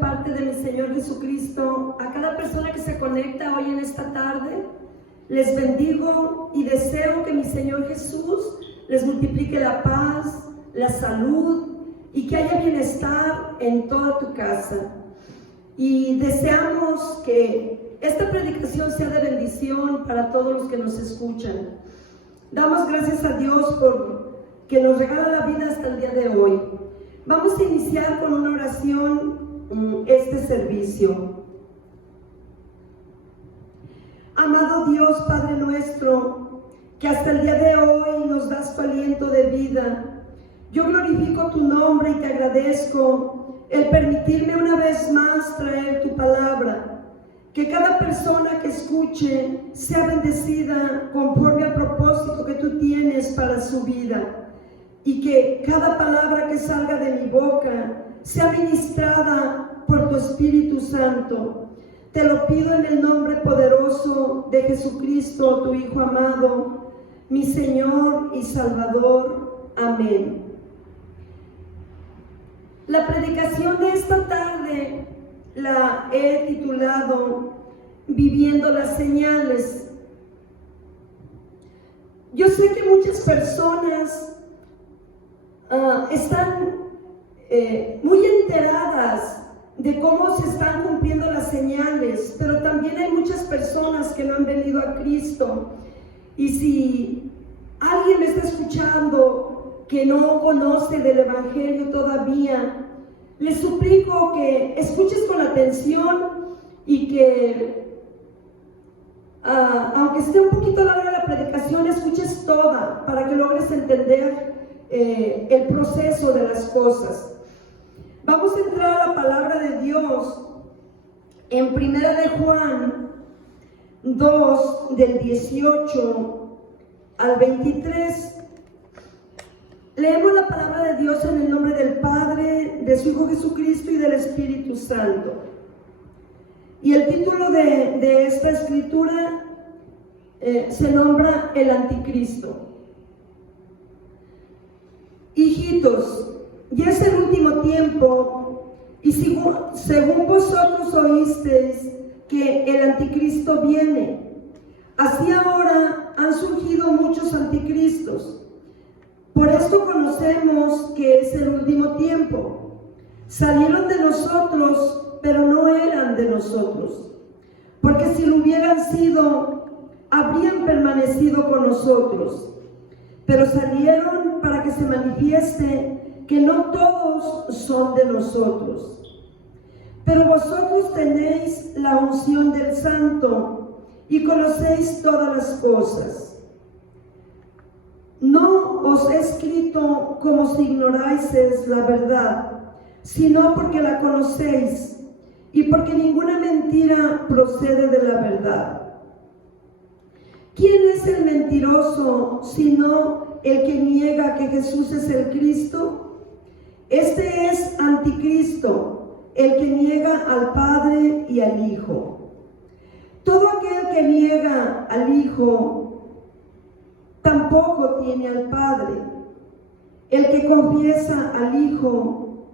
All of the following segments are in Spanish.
parte de mi Señor Jesucristo a cada persona que se conecta hoy en esta tarde. Les bendigo y deseo que mi Señor Jesús les multiplique la paz, la salud y que haya bienestar en toda tu casa. Y deseamos que esta predicación sea de bendición para todos los que nos escuchan. Damos gracias a Dios por que nos regala la vida hasta el día de hoy. Vamos a iniciar con una oración este servicio. Amado Dios, Padre nuestro, que hasta el día de hoy nos das tu aliento de vida, yo glorifico tu nombre y te agradezco el permitirme una vez más traer tu palabra. Que cada persona que escuche sea bendecida conforme al propósito que tú tienes para su vida. Y que cada palabra que salga de mi boca sea ministrada por tu Espíritu Santo. Te lo pido en el nombre poderoso de Jesucristo, tu Hijo amado, mi Señor y Salvador. Amén. La predicación de esta tarde la he titulado Viviendo las señales. Yo sé que muchas personas están muy enteradas de cómo se están cumpliendo las señales, pero también hay muchas personas que no han venido a Cristo. Y si alguien me está escuchando que no conoce del Evangelio todavía, les suplico que escuches con atención y que, aunque esté un poquito larga la predicación, escuches toda para que logres entender el proceso de las cosas. Vamos a entrar a la palabra de Dios en 1 de Juan 2, del 18 al 23. Leemos la palabra de Dios en el nombre del Padre, de su Hijo Jesucristo y del Espíritu Santo. Y el título de esta escritura se nombra El Anticristo. Hijitos, ya es el último tiempo, y según vosotros oísteis que el anticristo viene, así ahora han surgido muchos anticristos. Por esto conocemos que es el último tiempo. Salieron de nosotros, pero no eran de nosotros, porque si lo hubieran sido, habrían permanecido con nosotros. Pero salieron para que se manifieste que no todos son de nosotros. Pero vosotros tenéis la unción del Santo y conocéis todas las cosas. No os he escrito como si ignoraseis la verdad, sino porque la conocéis y porque ninguna mentira procede de la verdad. ¿Quién es el mentiroso sino el que niega que Jesús es el Cristo? Este es anticristo, el que niega al Padre y al Hijo. Todo aquel que niega al Hijo tampoco tiene al Padre. El que confiesa al Hijo,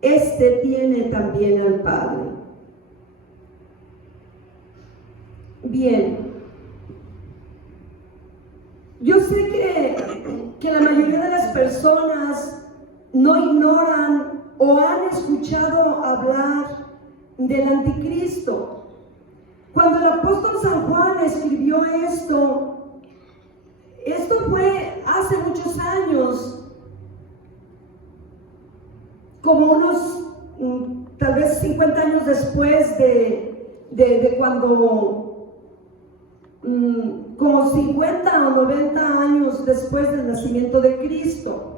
este tiene también al Padre. Bien, yo sé que la mayoría de las personas no ignoran o han escuchado hablar del anticristo. Cuando el apóstol San Juan escribió esto fue hace muchos años, como unos tal vez 50 años después de cuando, como 50 o 90 años después del nacimiento de Cristo.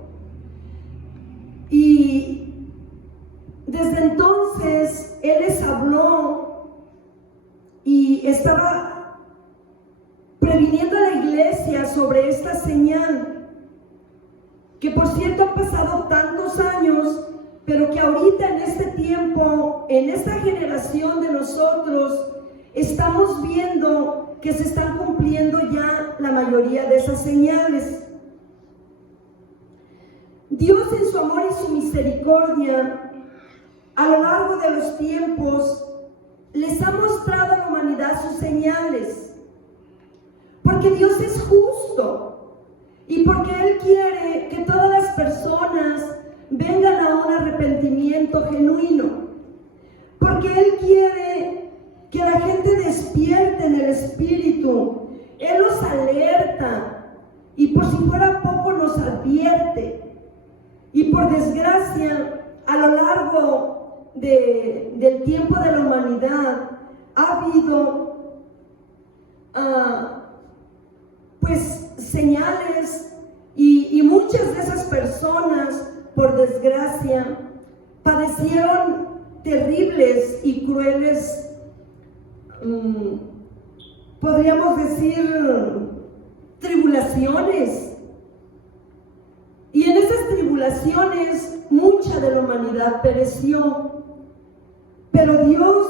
Y desde entonces Él les habló y estaba previniendo a la iglesia sobre esta señal, que por cierto han pasado tantos años, pero que ahorita en este tiempo, en esta generación de nosotros, estamos viendo que se están cumpliendo ya la mayoría de esas señales. Dios en su amor y su misericordia a lo largo de los tiempos les ha mostrado a la humanidad sus señales, porque Dios es justo y porque Él quiere que todas las personas vengan a un arrepentimiento genuino, porque Él quiere que la gente despierte en el Espíritu. Él los alerta y por si fuera poco nos advierte. Y por desgracia, a lo largo del tiempo de la humanidad ha habido pues señales y muchas de esas personas, por desgracia, padecieron terribles y crueles, podríamos decir, tribulaciones. Y en esas tribulaciones mucha de la humanidad pereció. Pero Dios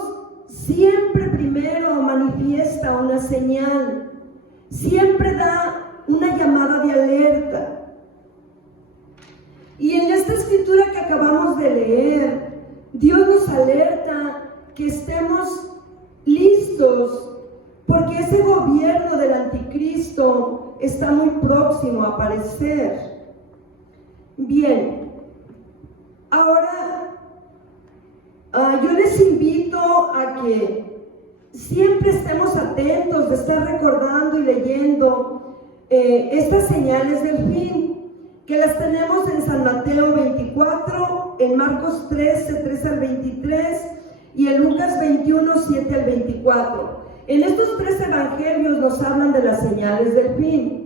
siempre primero manifiesta una señal, siempre da una llamada de alerta. Y en esta escritura que acabamos de leer, Dios nos alerta que estemos listos, porque ese gobierno del anticristo está muy próximo a aparecer. Bien, ahora yo les invito a que siempre estemos atentos de estar recordando y leyendo estas señales del fin, que las tenemos en San Mateo 24, en Marcos 13, 13 al 23 y en Lucas 21, 7 al 24. En estos tres evangelios nos hablan de las señales del fin.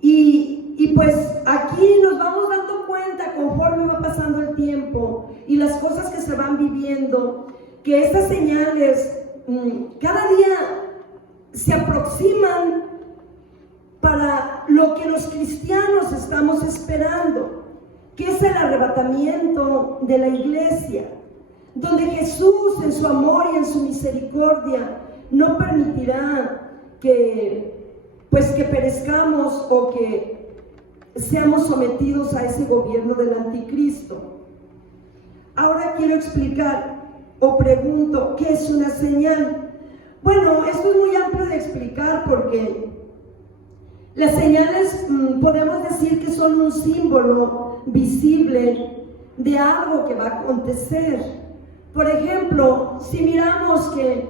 Y pues aquí nos vamos dando cuenta, conforme va pasando el tiempo y las cosas que se van viviendo, que estas señales cada día se aproximan para lo que los cristianos estamos esperando, que es el arrebatamiento de la iglesia, donde Jesús en su amor y en su misericordia no permitirá que perezcamos o que seamos sometidos a ese gobierno del anticristo. Ahora quiero explicar o pregunto, ¿qué es una señal? Bueno, esto es muy amplio de explicar porque las señales podemos decir que son un símbolo visible de algo que va a acontecer. Por ejemplo, si miramos que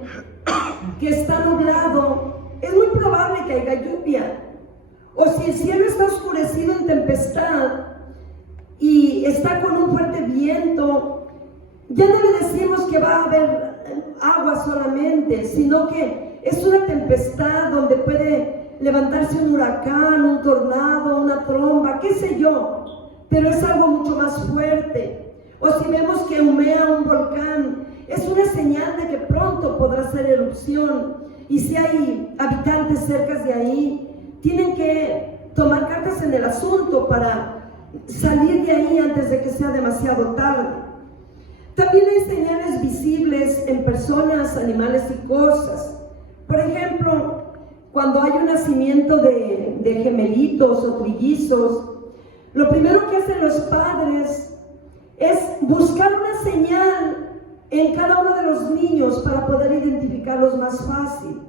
está nublado, es muy probable que haya lluvia. O si el cielo está oscurecido en tempestad y está con un fuerte viento, ya no le decimos que va a haber agua solamente, sino que es una tempestad donde puede levantarse un huracán, un tornado, una tromba, qué sé yo, pero es algo mucho más fuerte. O si vemos que humea un volcán, es una señal de que pronto podrá hacer erupción. Y si hay habitantes cerca de ahí, tienen que tomar cartas en el asunto para salir de ahí antes de que sea demasiado tarde. También hay señales visibles en personas, animales y cosas. Por ejemplo, cuando hay un nacimiento de gemelitos o trillizos, lo primero que hacen los padres es buscar una señal en cada uno de los niños para poder identificarlos más fácil.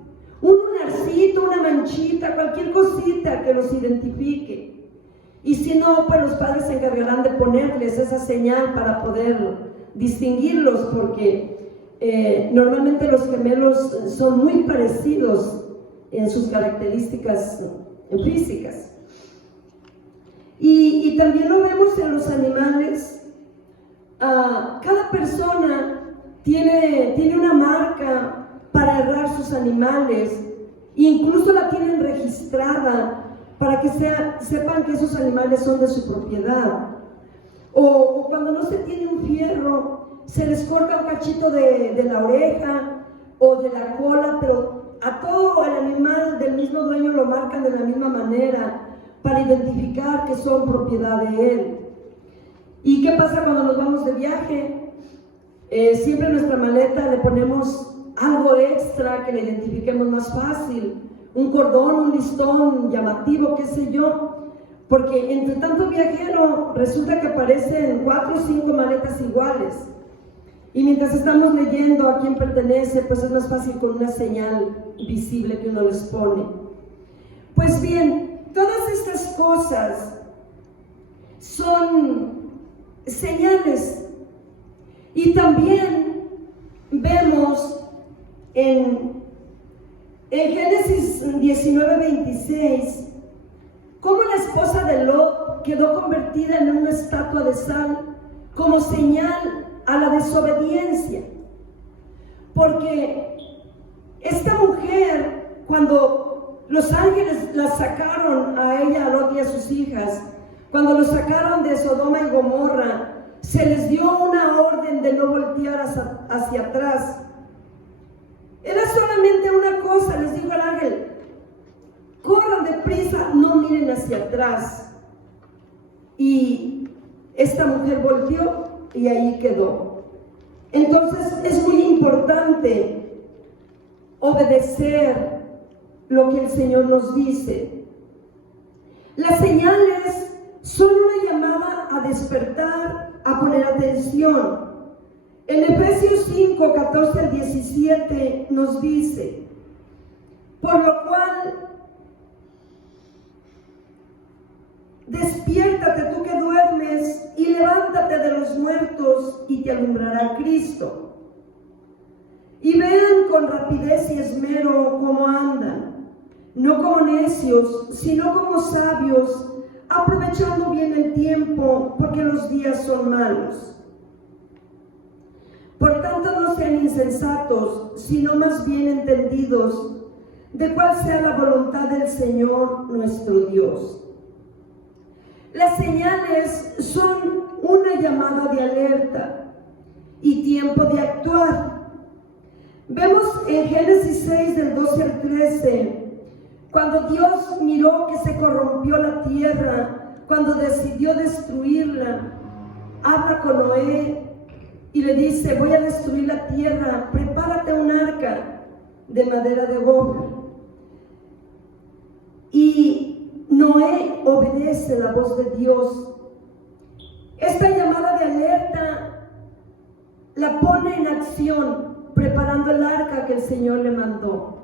Un lunarcito, una manchita, cualquier cosita que los identifique. Y si no, pues los padres se encargarán de ponerles esa señal para poder distinguirlos, porque normalmente los gemelos son muy parecidos en sus características físicas. Y también lo vemos en los animales. Cada persona tiene una marca para errar sus animales, incluso la tienen registrada para que sepan que esos animales son de su propiedad. O cuando no se tiene un fierro, se les corta un cachito de la oreja o de la cola, pero a todo el animal del mismo dueño lo marcan de la misma manera para identificar que son propiedad de él. ¿Y qué pasa cuando nos vamos de viaje? Siempre en nuestra maleta le ponemos algo extra que le identifiquemos más fácil, un cordón, un listón llamativo, qué sé yo, porque entre tanto viajero resulta que aparecen 4 o 5 maletas iguales. Y mientras estamos leyendo a quién pertenece, pues es más fácil con una señal visible que uno les pone. Pues bien, todas estas cosas son señales. Y también vemos en Génesis 19:26 cómo la esposa de Lot quedó convertida en una estatua de sal como señal a la desobediencia. Porque esta mujer, cuando los ángeles la sacaron a ella, a Lot y a sus hijas, cuando los sacaron de Sodoma y Gomorra, se les dio una orden de no voltear hacia atrás. Era solamente una cosa, les dijo el ángel: corran deprisa, no miren hacia atrás. Y esta mujer volteó y ahí quedó. Entonces es muy importante obedecer lo que el Señor nos dice. Las señales son una llamada a despertar, a poner atención. En Efesios 5, 14 al 17 nos dice: por lo cual, despiértate tú que duermes y levántate de los muertos y te alumbrará Cristo. Y vean con rapidez y esmero cómo andan, no como necios, sino como sabios, aprovechando bien el tiempo, porque los días son malos. Por tanto, no sean insensatos, sino más bien entendidos de cuál sea la voluntad del Señor nuestro Dios. Las señales son una llamada de alerta y tiempo de actuar. Vemos en Génesis 6, del 12 al 13, cuando Dios miró que se corrompió la tierra, cuando decidió destruirla, habla con Noé y le dice: voy a destruir la tierra, prepárate un arca de madera de gofre. Y Noé obedece la voz de Dios. Esta llamada de alerta la pone en acción, preparando el arca que el Señor le mandó.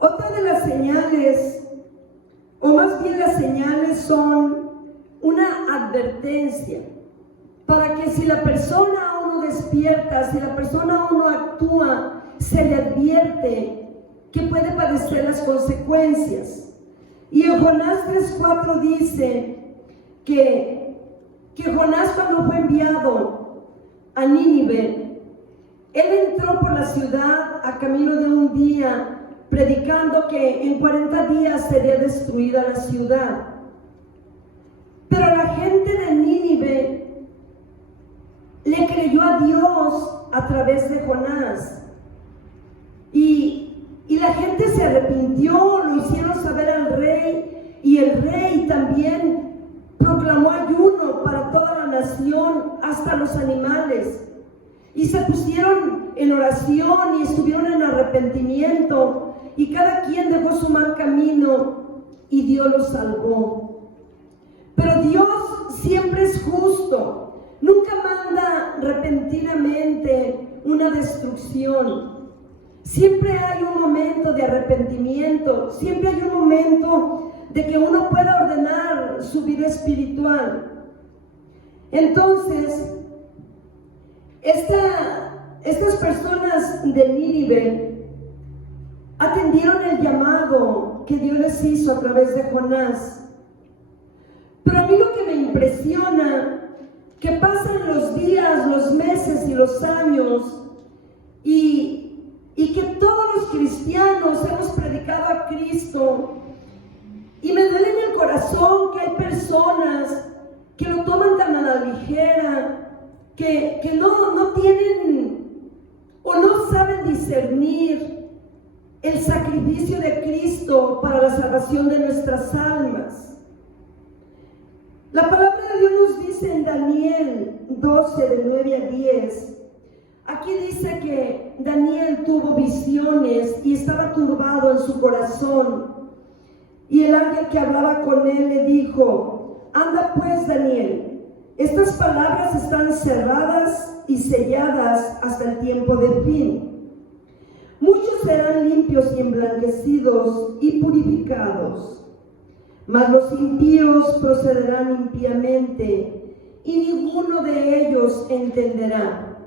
Otra de las señales, o más bien las señales, son una advertencia para que si la persona aún no despierta, si la persona aún no actúa, se le advierte que puede padecer las consecuencias. Y en Jonás 3:4 dice que Jonás, cuando fue enviado a Nínive, él entró por la ciudad a camino de un día, predicando que en 40 días sería destruida la ciudad. Pero la gente de Nínive le creyó a Dios a través de Jonás. Y la gente se arrepintió, lo hicieron saber al rey, y el rey también proclamó ayuno para toda la nación, hasta los animales. Y se pusieron en oración y estuvieron en arrepentimiento, y cada quien dejó su mal camino y Dios los salvó. Pero Dios siempre es justo, nunca manda repentinamente una destrucción. Siempre hay un momento de arrepentimiento, siempre hay un momento de que uno pueda ordenar su vida espiritual. Entonces, estas personas de Nínive atendieron el llamado que Dios les hizo a través de Jonás. Pero a mí lo que me impresiona, que pasan los días, los meses y los años, y que todos los cristianos hemos predicado a Cristo, y me duele en el corazón que hay personas que lo toman tan a la ligera, que no tienen o no saben discernir el sacrificio de Cristo para la salvación de nuestras almas. La palabra de Dios nos dice en Daniel 12, del 9 al 10, aquí dice que Daniel Daniel tuvo visiones y estaba turbado en su corazón. Y el ángel que hablaba con él le dijo: anda pues, Daniel, estas palabras están cerradas y selladas hasta el tiempo del fin. Muchos serán limpios y emblanquecidos y purificados, mas los impíos procederán impíamente, y ninguno de ellos entenderá,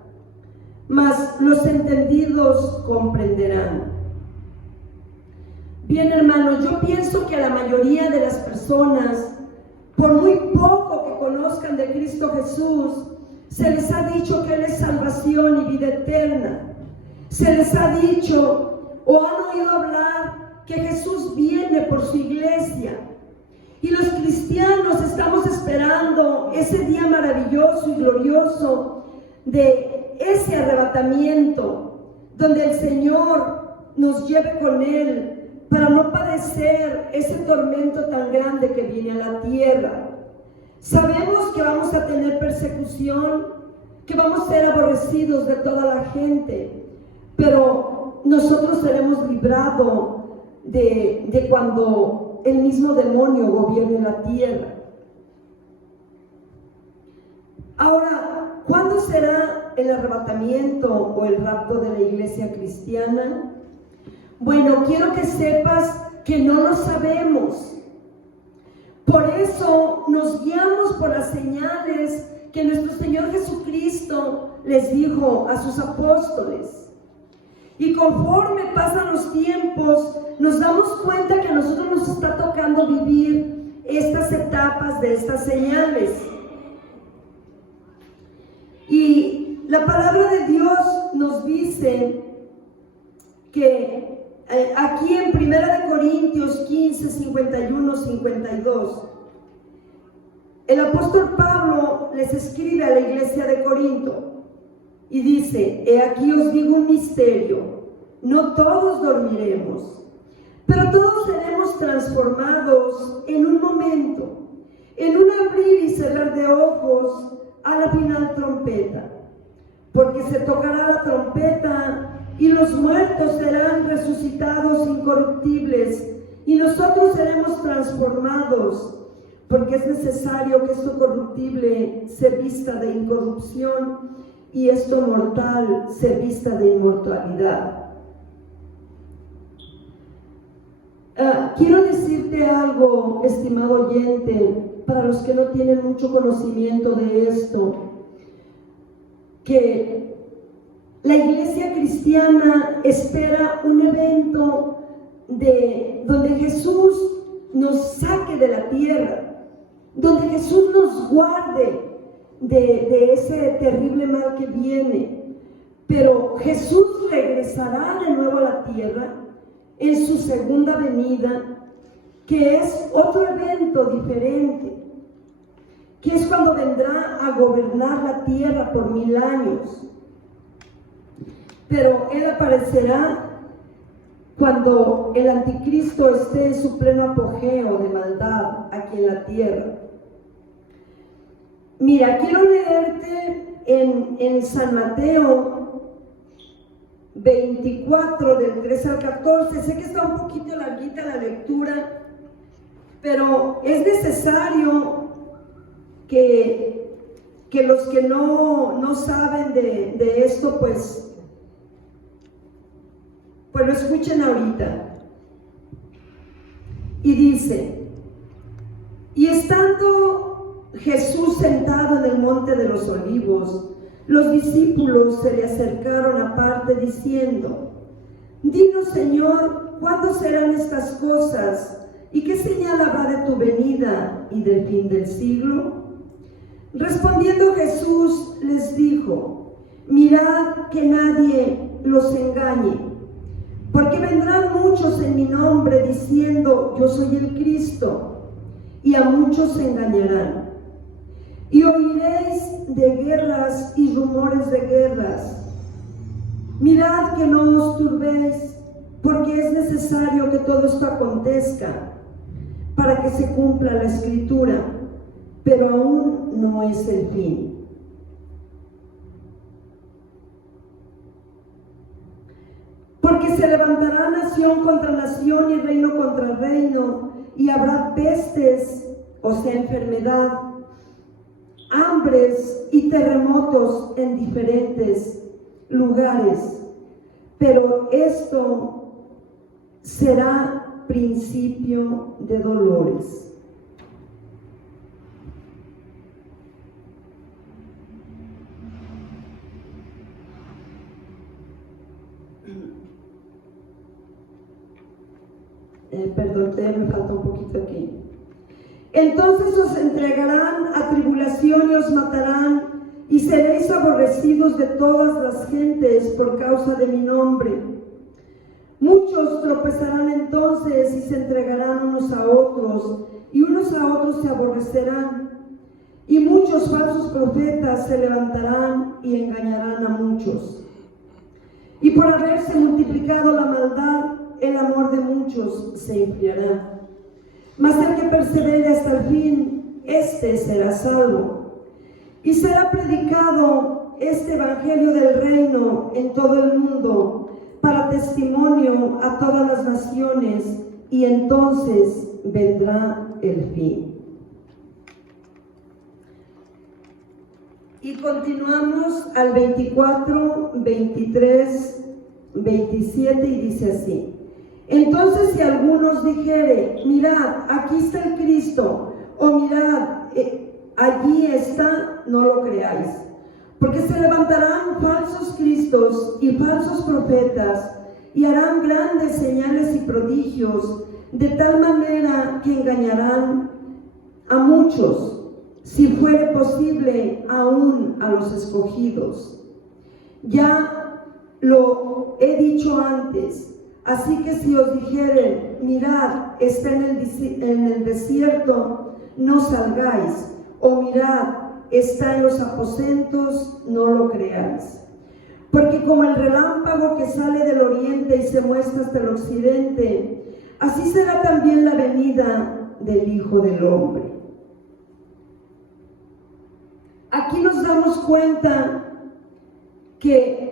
mas los entendidos comprenderán. Bien, hermanos, yo pienso que a la mayoría de las personas, por muy poco que conozcan de Cristo Jesús, se les ha dicho que Él es salvación y vida eterna. Se les ha dicho o han oído hablar que Jesús viene por su iglesia. Y los cristianos estamos esperando ese día maravilloso y glorioso de ese arrebatamiento, donde el Señor nos lleve con Él para no padecer ese tormento tan grande que viene a la tierra. Sabemos que vamos a tener persecución, que vamos a ser aborrecidos de toda la gente, pero nosotros seremos librados de cuando el mismo demonio gobierne la tierra. Ahora, ¿cuándo será el arrebatamiento o el rapto de la iglesia cristiana? Bueno, quiero que sepas que no lo sabemos. Por eso nos guiamos por las señales que nuestro Señor Jesucristo les dijo a sus apóstoles. Y conforme pasan los tiempos, nos damos cuenta que a nosotros nos está tocando vivir estas etapas de estas señales. Y la palabra de Dios nos dice que aquí en 1 Corintios 15, 51, 52, el apóstol Pablo les escribe a la iglesia de Corinto y dice: he aquí os digo un misterio, no todos dormiremos, pero todos seremos transformados en un momento, en un abrir y cerrar de ojos, a la final trompeta, porque se tocará la trompeta y los muertos serán resucitados incorruptibles y nosotros seremos transformados, porque es necesario que esto corruptible se vista de incorrupción y esto mortal se vista de inmortalidad. Quiero decirte algo, estimado oyente, para los que no tienen mucho conocimiento de esto, que la iglesia cristiana espera un evento donde Jesús nos saque de la tierra, donde Jesús nos guarde de ese terrible mal que viene. Pero Jesús regresará de nuevo a la tierra en su segunda venida, que es otro evento diferente, que es cuando vendrá a gobernar la tierra por 1000 años. Pero Él aparecerá cuando el anticristo esté en su pleno apogeo de maldad aquí en la tierra. Mira, quiero leerte en San Mateo 24, del 13 al 14. Sé que está un poquito larguita la lectura, pero es necesario que los que no saben de esto, pues lo escuchen ahorita. Y dice: y estando Jesús sentado en el monte de los olivos, los discípulos se le acercaron aparte diciendo: dinos, Señor, ¿cuándo serán estas cosas? ¿Y qué señal habrá de tu venida y del fin del siglo? Respondiendo Jesús les dijo: mirad que nadie los engañe, porque vendrán muchos en mi nombre diciendo: yo soy el Cristo, y a muchos se engañarán. Y oiréis de guerras y rumores de guerras. Mirad que no os turbéis, porque es necesario que todo esto acontezca, para que se cumpla la Escritura, pero aún no es el fin. se levantará nación contra nación y reino contra reino, y habrá pestes, o sea, enfermedad, hambres y terremotos en diferentes lugares. Pero esto será principio de dolores. Perdón, todavía me falta un poquito aquí. Entonces os entregarán a tribulación y os matarán, y seréis aborrecidos de todas las gentes por causa de mi nombre. Muchos tropezarán entonces y se entregarán unos a otros, y unos a otros se aborrecerán. Y muchos falsos profetas se levantarán y engañarán a muchos. Y por haberse multiplicado la maldad, el amor de muchos se enfriará. Mas el que persevere hasta el fin, éste será salvo. Y será predicado este evangelio del reino en todo el mundo, para testimonio a todas las naciones, y entonces vendrá el fin. Y continuamos al 24, 23, 27 y dice así: entonces si algunos dijere, mirad, aquí está el Cristo, o mirad, allí está, no lo creáis. Porque se levantarán falsos cristos y falsos profetas, y harán grandes señales y prodigios, de tal manera que engañarán a muchos, si fuere posible, aún a los escogidos. Ya lo he dicho antes. Así que si os dijeren, mirad, está en el desierto, no salgáis, o mirad, está en los aposentos, no lo creáis. Porque como el relámpago que sale del oriente y se muestra hasta el occidente, así será también la venida del Hijo del Hombre. Aquí nos damos cuenta que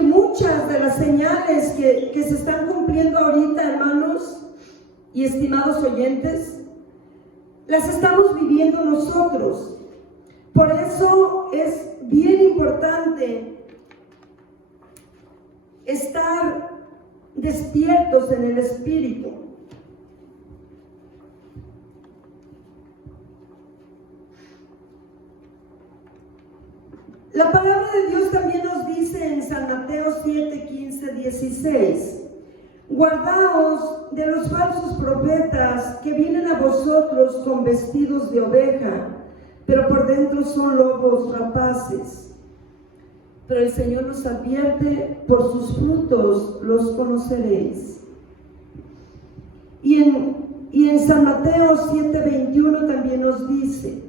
muchas de las señales que se están cumpliendo ahorita, hermanos y estimados oyentes, las estamos viviendo nosotros. Por eso es bien importante estar despiertos en el Espíritu. La palabra de Dios también nos dice en San Mateo 7, 15, 16: guardaos de los falsos profetas que vienen a vosotros con vestidos de oveja, pero por dentro son lobos rapaces. Pero el Señor nos advierte: por sus frutos los conoceréis. Y en San Mateo 7, 21 también nos dice: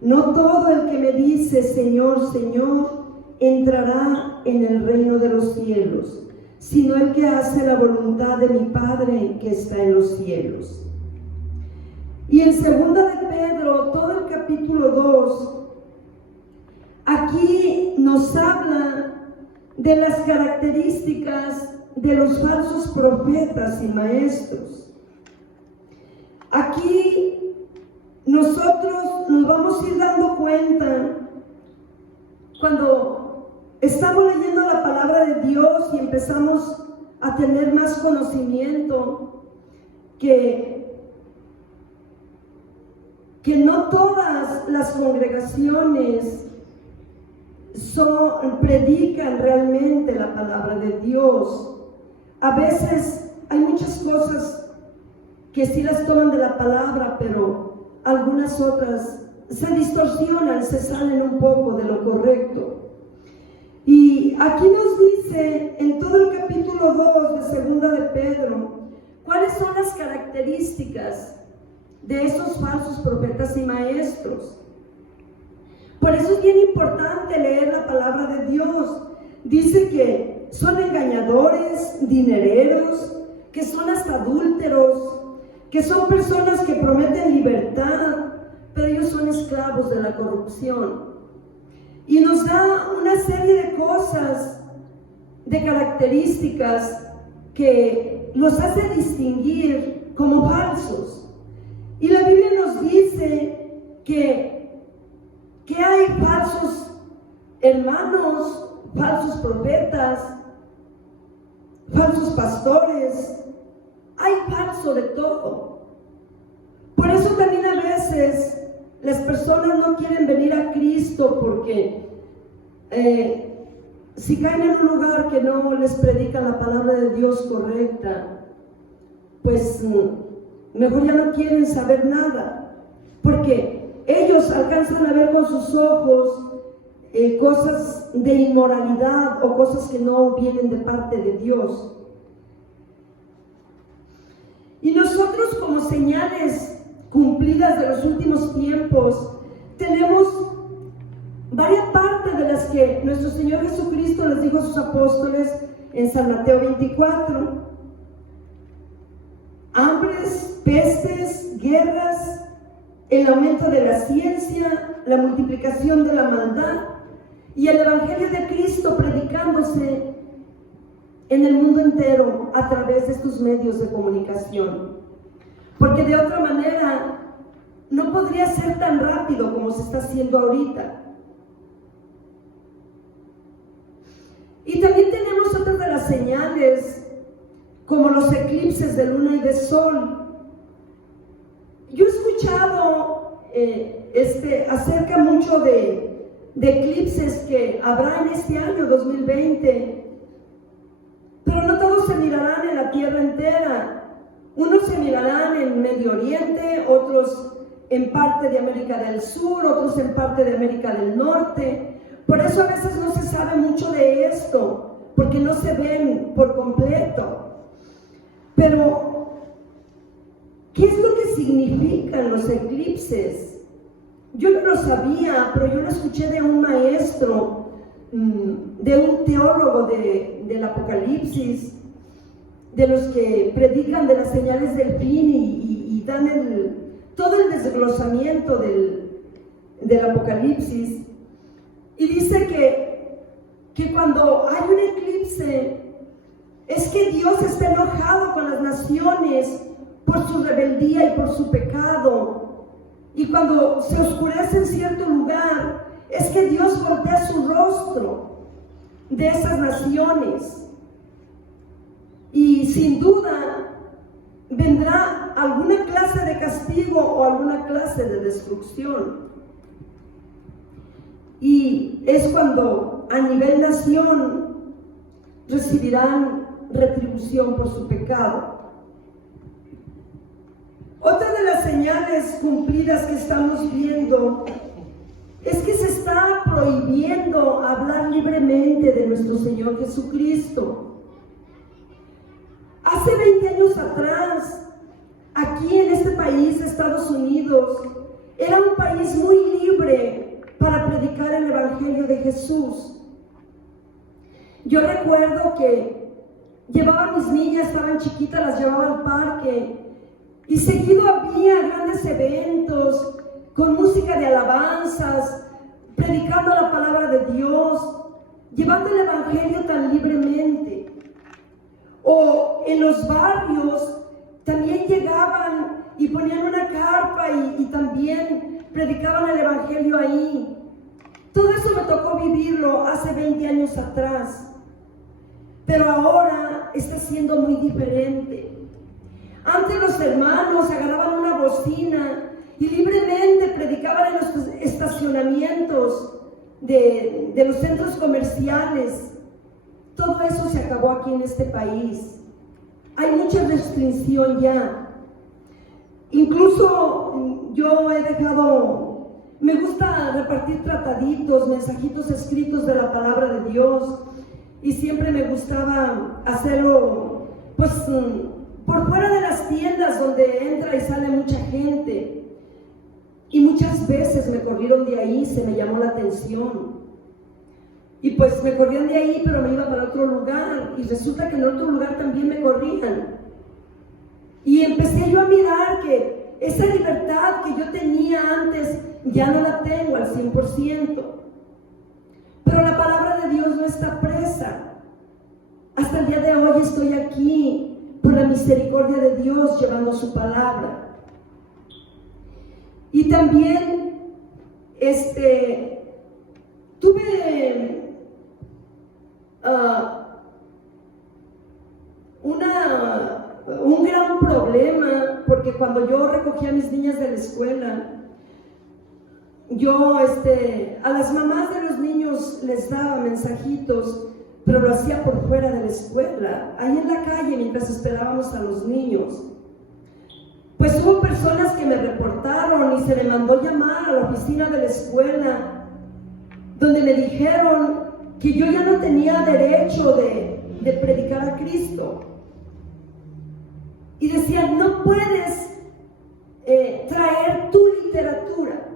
no todo el que me dice Señor, Señor, entrará en el reino de los cielos, sino el que hace la voluntad de mi Padre que está en los cielos. Y en 2 de Pedro, todo el capítulo 2, aquí nos habla de las características de los falsos profetas y maestros. Aquí nosotros nos vamos a ir dando cuenta, cuando estamos leyendo la palabra de Dios y empezamos a tener más conocimiento, que no todas las congregaciones predican realmente la palabra de Dios. A veces hay muchas cosas que sí las toman de la palabra, pero algunas otras se distorsionan, se salen un poco de lo correcto. Y aquí nos dice en todo el capítulo 2 de 2 de Pedro cuáles son las características de esos falsos profetas y maestros. Por eso es bien importante leer la palabra de Dios. Dice que son engañadores, dinereros, que son hasta adúlteros, que son personas que prometen libertad, pero ellos son esclavos de la corrupción. Y nos da una serie de cosas, de características que los hace distinguir como falsos. Y la Biblia nos dice que hay falsos hermanos, falsos profetas, falsos pastores, hay falso de todo. Por eso también a veces las personas no quieren venir a Cristo porque si caen en un lugar que no les predica la palabra de Dios correcta, pues mejor ya no quieren saber nada, porque ellos alcanzan a ver con sus ojos cosas de inmoralidad o cosas que no vienen de parte de Dios. Y nosotros, como señales cumplidas de los últimos tiempos, tenemos varias partes de las que nuestro Señor Jesucristo les dijo a sus apóstoles en San Mateo 24: hambres, pestes, guerras, el aumento de la ciencia, la multiplicación de la maldad y el Evangelio de Cristo predicándose en el mundo entero a través de estos medios de comunicación. Porque de otra manera no podría ser tan rápido como se está haciendo ahorita. Y también tenemos otras de las señales, como los eclipses de luna y de sol. Yo he escuchado acerca mucho de eclipses que habrá en este año 2020, pero no todos se mirarán en la tierra entera. Unos se mirarán en Medio Oriente, otros en parte de América del Sur, otros en parte de América del Norte. Por eso a veces no se sabe mucho de esto, porque no se ven por completo. Pero, ¿qué es lo que significan los eclipses? Yo no lo sabía, pero yo lo escuché de un maestro, de un teólogo del Apocalipsis, de los que predican de las señales del fin y dan todo el desglosamiento del Apocalipsis. Y dice que cuando hay un eclipse es que Dios está enojado con las naciones por su rebeldía y por su pecado. Y cuando se oscurece en cierto lugar es que Dios voltea su rostro de esas naciones. Y sin duda vendrá alguna clase de castigo o alguna clase de destrucción. Y es cuando a nivel nación recibirán retribución por su pecado. Otra de las señales cumplidas que estamos viendo es que se está prohibiendo hablar libremente de nuestro Señor Jesucristo. Hace 20 años atrás, aquí en este país, Estados Unidos, era un país muy libre para predicar el Evangelio de Jesús. Yo recuerdo que llevaba a mis niñas, estaban chiquitas, las llevaba al parque y seguido había grandes eventos con música de alabanzas, predicando la palabra de Dios, llevando el Evangelio tan libremente. O en los barrios también llegaban y ponían una carpa y también predicaban el Evangelio ahí. Todo eso me tocó vivirlo hace 20 años atrás, pero ahora está siendo muy diferente. Antes los hermanos agarraban una bocina y libremente predicaban en los estacionamientos de los centros comerciales. Todo eso se acabó aquí en este país. Hay mucha restricción ya. Incluso yo he dejado, me gusta repartir trataditos, mensajitos escritos de la palabra de Dios, y siempre me gustaba hacerlo pues por fuera de las tiendas donde entra y sale mucha gente. Y muchas veces me corrieron de ahí, se me llamó la atención. Y pues me corrían de ahí, pero me iba para otro lugar. Y resulta que en otro lugar también me corrían. Y empecé yo a mirar que esa libertad que yo tenía antes, ya no la tengo al 100%. Pero la palabra de Dios no está presa. hasta el día de hoy estoy aquí por la misericordia de Dios llevando su palabra. Y también tuve un gran problema, porque cuando yo recogía a mis niñas de la escuela, yo a las mamás de los niños les daba mensajitos, pero lo hacía por fuera de la escuela, ahí en la calle mientras esperábamos a los niños. Pues hubo personas que me reportaron y se me mandó llamar a la oficina de la escuela, donde me dijeron que yo ya no tenía derecho de predicar a Cristo. Y decían, no puedes traer tu literatura,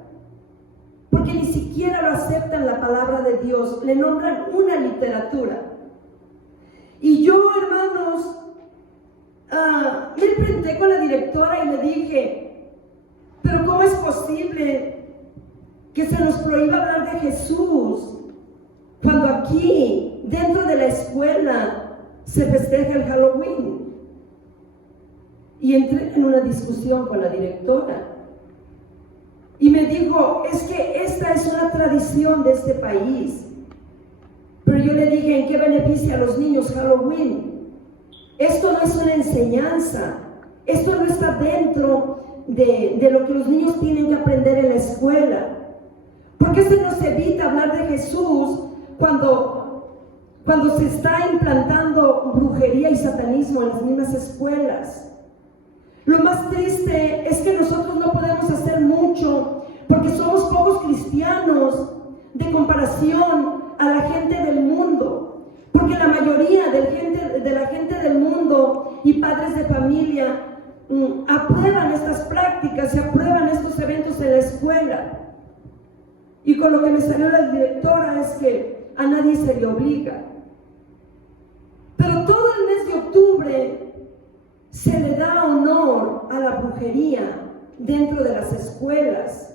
porque ni siquiera lo aceptan la palabra de Dios, le nombran una literatura. Y yo, hermanos, me enfrenté con la directora y le dije, pero ¿cómo es posible que se nos prohíba hablar de Jesús cuando aquí, dentro de la escuela, se festeja el Halloween? Y entré en una discusión con la directora y me dijo, es que esta es una tradición de este país. Pero yo le dije, ¿en qué beneficia a los niños Halloween? Esto no es una enseñanza, esto no está dentro de lo que los niños tienen que aprender en la escuela. ¿Por qué se nos evita hablar de Jesús cuando se está implantando brujería y satanismo en las mismas escuelas? Lo más triste es que nosotros no podemos hacer mucho porque somos pocos cristianos de comparación a la gente del mundo. Porque la mayoría de la gente del mundo y padres de familia aprueban estas prácticas y aprueban estos eventos en la escuela. Y con lo que me salió la directora es que a nadie se le obliga. Pero todo el mes de octubre se le da honor a la brujería dentro de las escuelas.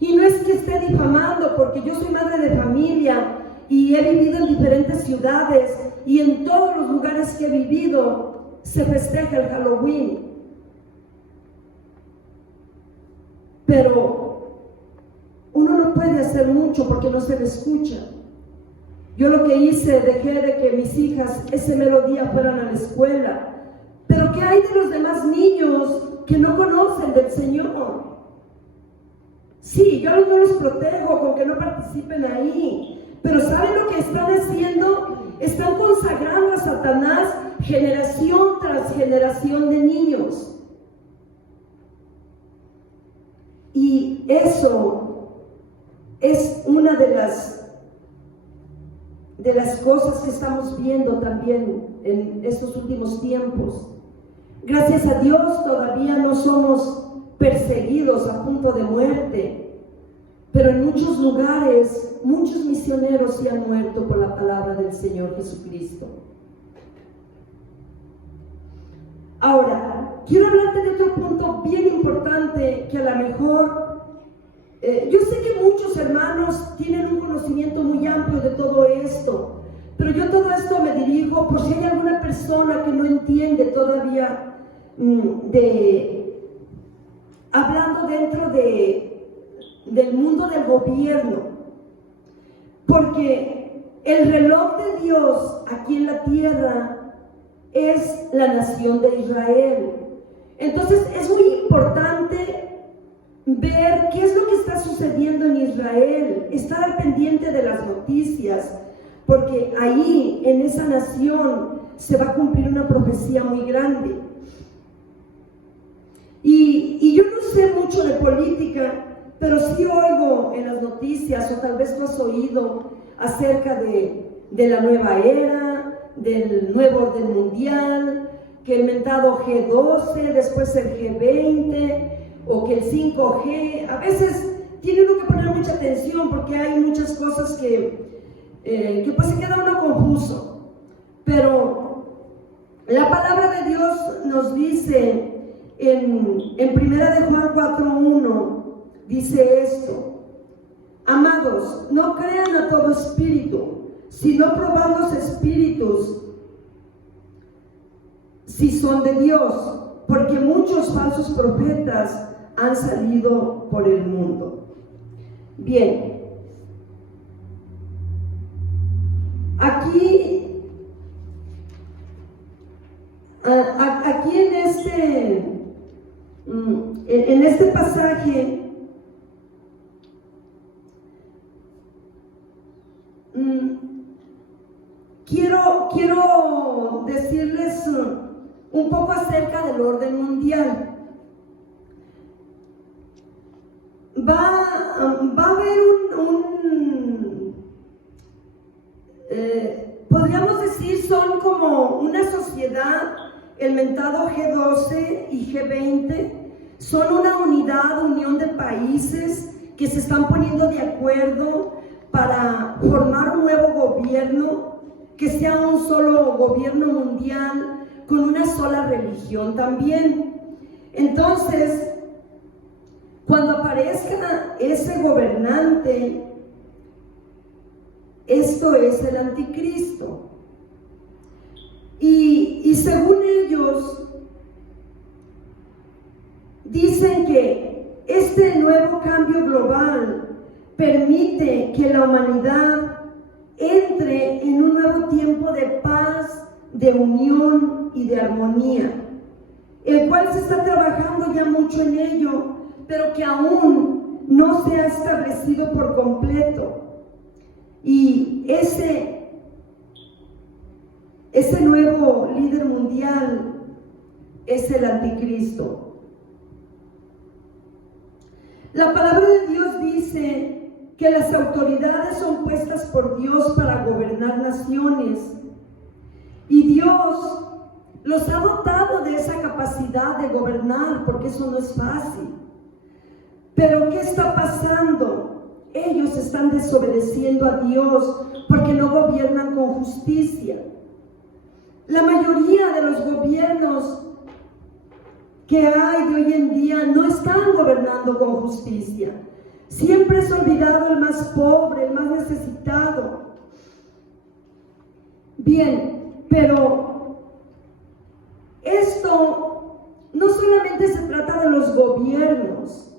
Y no es que esté difamando, porque yo soy madre de familia y he vivido en diferentes ciudades y en todos los lugares que he vivido se festeja el Halloween. Pero uno no puede hacer mucho porque no se le escucha. Yo lo que hice, dejé de que mis hijas ese mero día fueran a la escuela. Pero ¿qué hay de los demás niños que no conocen del Señor? Sí, yo no los protejo con que no participen ahí. Pero ¿saben lo que están haciendo? Están consagrando a Satanás generación tras generación de niños. Y eso es una de las cosas que estamos viendo también en estos últimos tiempos. Gracias a Dios todavía no somos perseguidos a punto de muerte. Pero en muchos lugares, muchos misioneros se han muerto por la palabra del Señor Jesucristo. Ahora, quiero hablarte de otro punto bien importante que a lo mejor, yo sé que muchos hermanos tienen un conocimiento muy amplio de todo esto, pero yo todo esto me dirijo por si hay alguna persona que no entiende todavía hablando dentro del mundo del gobierno, porque el reloj de Dios aquí en la tierra es la nación de Israel. Entonces es muy importante ver qué es lo que está sucediendo en Israel, estar al pendiente de las noticias, porque ahí en esa nación se va a cumplir una profecía muy grande. Y yo no sé mucho de política, pero sí oigo en las noticias, o tal vez tú has oído acerca de la nueva era, del nuevo orden mundial, que el mentado G12, después el G20, o que el 5G. A veces tiene uno que poner mucha atención porque hay muchas cosas que pues se queda uno confuso. Pero la palabra de Dios nos dice en Primera de Juan 4:1, dice esto: amados, no crean a todo espíritu, sino probad los espíritus si son de Dios, porque muchos falsos profetas han salido por el mundo. Bien, aquí en este pasaje quiero decirles un poco acerca del orden mundial. Va a haber podríamos decir, son como una sociedad, el mentado G12 y G20, son una unión de países que se están poniendo de acuerdo para formar un nuevo gobierno, que sea un solo gobierno mundial, con una sola religión también. Entonces, cuando aparezca ese gobernante, esto es el anticristo. Y según ellos, dicen que este nuevo cambio global permite que la humanidad entre en un nuevo tiempo de paz, de unión y de armonía, el cual se está trabajando ya mucho en ello, pero que aún no se ha establecido por completo. Y ese nuevo líder mundial es el anticristo. La palabra de Dios dice que las autoridades son puestas por Dios para gobernar naciones, y Dios los ha dotado de esa capacidad de gobernar, porque eso no es fácil. Pero ¿qué está pasando? Ellos están desobedeciendo a Dios porque no gobiernan con justicia. La mayoría de los gobiernos que hay de hoy en día no están gobernando con justicia. Siempre es olvidado el más pobre, el más necesitado. Bien, pero esto no solamente se trata de los gobiernos.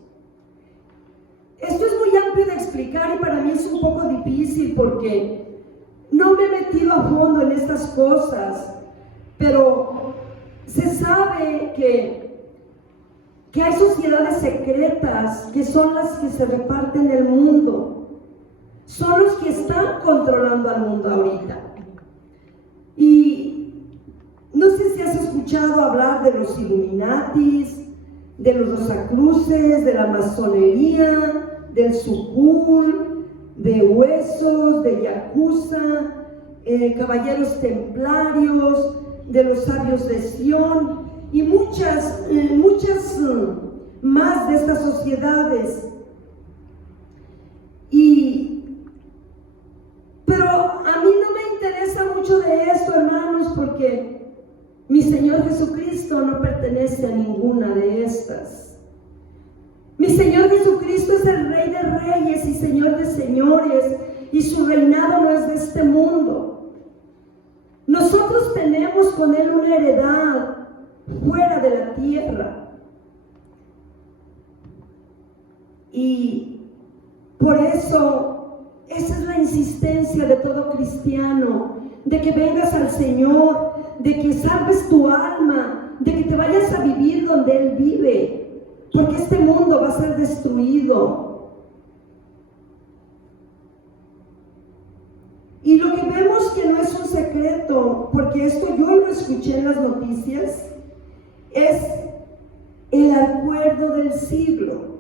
Esto es muy amplio de explicar y para mí es un poco difícil porque no me he metido a fondo en estas cosas, pero se sabe que hay sociedades secretas que son las que se reparten el mundo, son los que están controlando al mundo ahorita. Y no sé si has escuchado hablar de los Illuminatis, de los Rosacruces, de la masonería, del Sukul, de Huesos, de Yakuza, caballeros templarios, de los sabios de Sion y muchas más de estas sociedades. Pero a mí no me interesa mucho de esto, hermanos, porque mi Señor Jesucristo no pertenece a ninguna de estas. Mi Señor Jesucristo es el Rey de Reyes y Señor de Señores, y su reinado no es de este mundo. Nosotros tenemos con Él una heredad fuera de la tierra. Y por eso, esa es la insistencia de todo cristiano, de que vengas al Señor, de que salves tu alma, de que te vayas a vivir donde Él vive. Porque este mundo va a ser destruido. Y lo que vemos que no es un secreto, porque esto yo lo escuché en las noticias, es el acuerdo del siglo,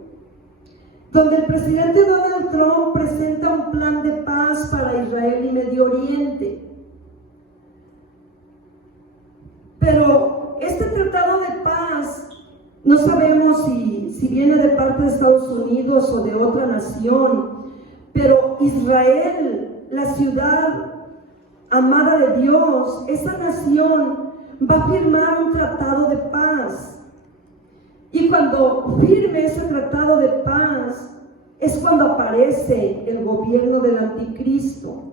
donde el presidente Donald Trump presenta un plan de paz para Israel y Medio Oriente. Pero este tratado de paz no sabemos si viene de parte de Estados Unidos o de otra nación, pero Israel, la ciudad amada de Dios, esa nación va a firmar un tratado de paz. Y cuando firme ese tratado de paz, es cuando aparece el gobierno del anticristo.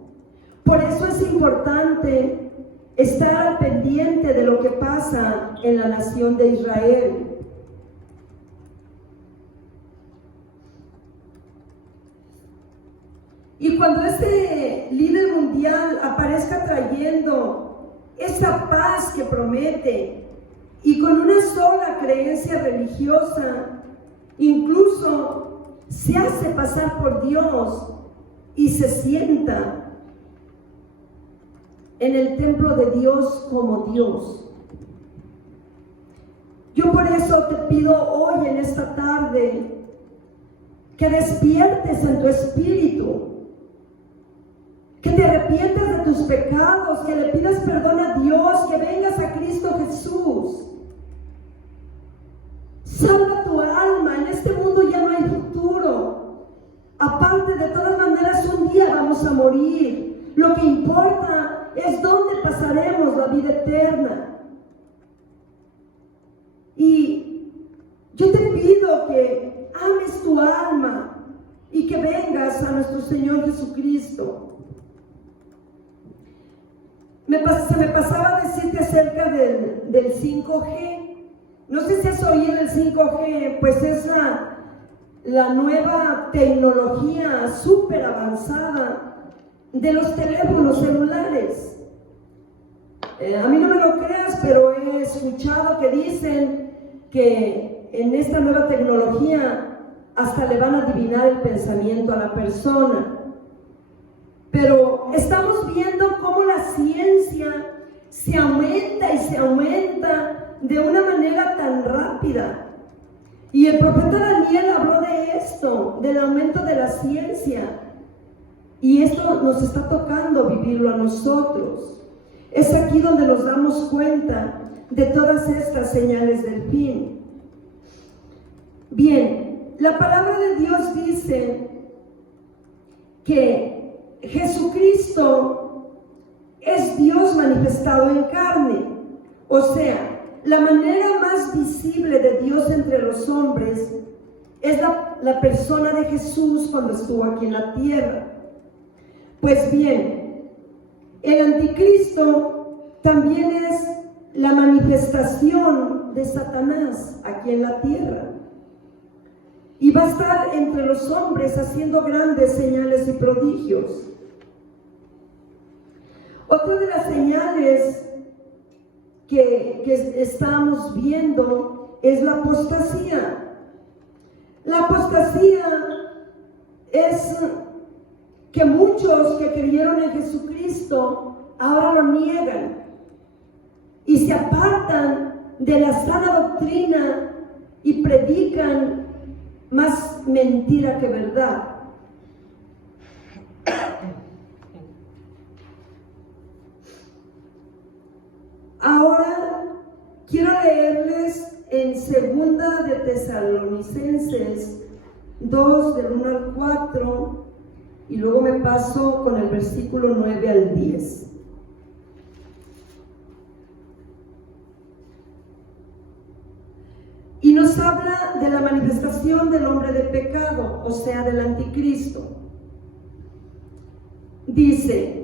Por eso es importante estar al pendiente de lo que pasa en la nación de Israel. Y cuando este líder mundial aparezca trayendo esa paz que promete y con una sola creencia religiosa, incluso se hace pasar por Dios y se sienta en el templo de Dios como Dios. Yo por eso te pido hoy en esta tarde que despiertes en tu espíritu, que te arrepientas de tus pecados, que le pidas perdón a Dios, que vengas a Cristo Jesús. Salva tu alma, en este mundo ya no hay futuro. Aparte, de todas maneras, un día vamos a morir. Lo que importa es dónde pasaremos la vida eterna. Y yo te pido que ames tu alma y que vengas a nuestro Señor Jesucristo. Se me pasaba a decirte acerca del 5G. No sé si has oído el 5G, pues es la nueva tecnología súper avanzada de los teléfonos celulares. A mí no me lo creas, pero he escuchado que dicen que en esta nueva tecnología hasta le van a adivinar el pensamiento a la persona. Pero estamos viendo cómo la ciencia se aumenta y se aumenta de una manera tan rápida. Y el profeta Daniel habló de esto, del aumento de la ciencia. Y esto nos está tocando vivirlo a nosotros. Es aquí donde nos damos cuenta de todas estas señales del fin. Bien, la palabra de Dios dice que Jesucristo es Dios manifestado en carne, o sea, la manera más visible de Dios entre los hombres es la persona de Jesús cuando estuvo aquí en la tierra. Pues bien, el anticristo también es la manifestación de Satanás aquí en la tierra. Y va a estar entre los hombres haciendo grandes señales y prodigios. Otra de las señales que estamos viendo es la apostasía. La apostasía es que muchos que creyeron en Jesucristo ahora lo niegan y se apartan de la sana doctrina y predican más mentira que verdad. Ahora quiero leerles en 2 de Tesalonicenses 2, del 1 al 4, y luego me paso con el versículo 9 al 10. Y nos habla de la manifestación del hombre de pecado, o sea, del anticristo. Dice: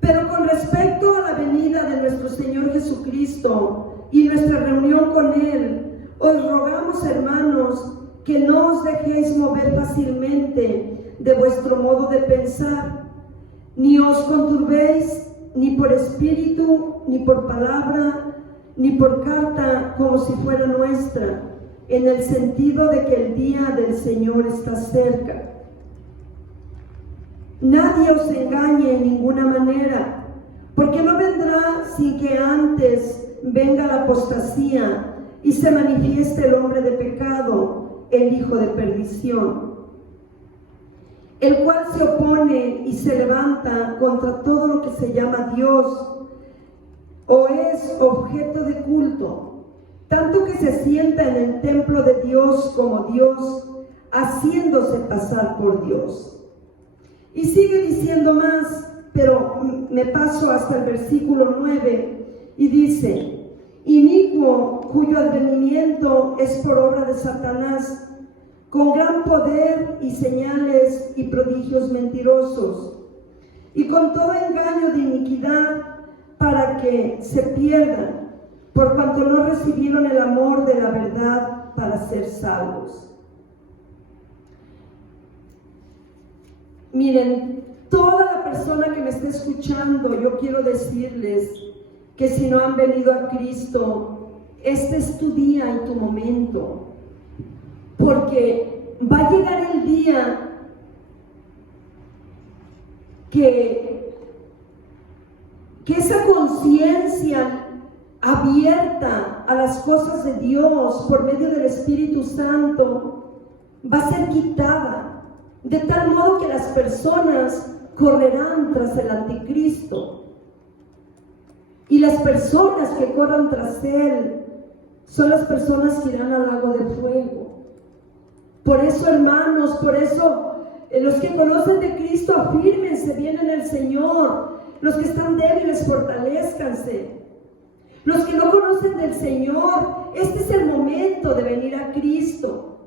pero con respecto a la venida de nuestro Señor Jesucristo y nuestra reunión con Él, os rogamos, hermanos, que no os dejéis mover fácilmente de vuestro modo de pensar, ni os conturbéis ni por espíritu, ni por palabra, ni por carta como si fuera nuestra, en el sentido de que el día del Señor está cerca. Nadie os engañe en ninguna manera, porque no vendrá sin que antes venga la apostasía y se manifieste el hombre de pecado, el hijo de perdición, el cual se opone y se levanta contra todo lo que se llama Dios o es objeto de culto, tanto que se sienta en el templo de Dios como Dios, haciéndose pasar por Dios. Y sigue diciendo más, pero me paso hasta el versículo 9 y dice: inicuo, cuyo advenimiento es por obra de Satanás, con gran poder y señales y prodigios mentirosos, y con todo engaño de iniquidad, para que se pierdan, por cuanto no recibieron el amor de la verdad para ser salvos. Miren, toda la persona que me esté escuchando, yo quiero decirles que si no han venido a Cristo, este es tu día y tu momento, porque va a llegar el día que esa conciencia abierta a las cosas de Dios por medio del Espíritu Santo va a ser quitada, de tal modo que las personas correrán tras el anticristo. Y las personas que corran tras él son las personas que irán al lago de fuego. Por eso, hermanos, por eso los que conocen de Cristo, afírmense bien en el Señor. Los que están débiles, fortalézcanse. Los que no conocen del Señor, este es el momento de venir a Cristo.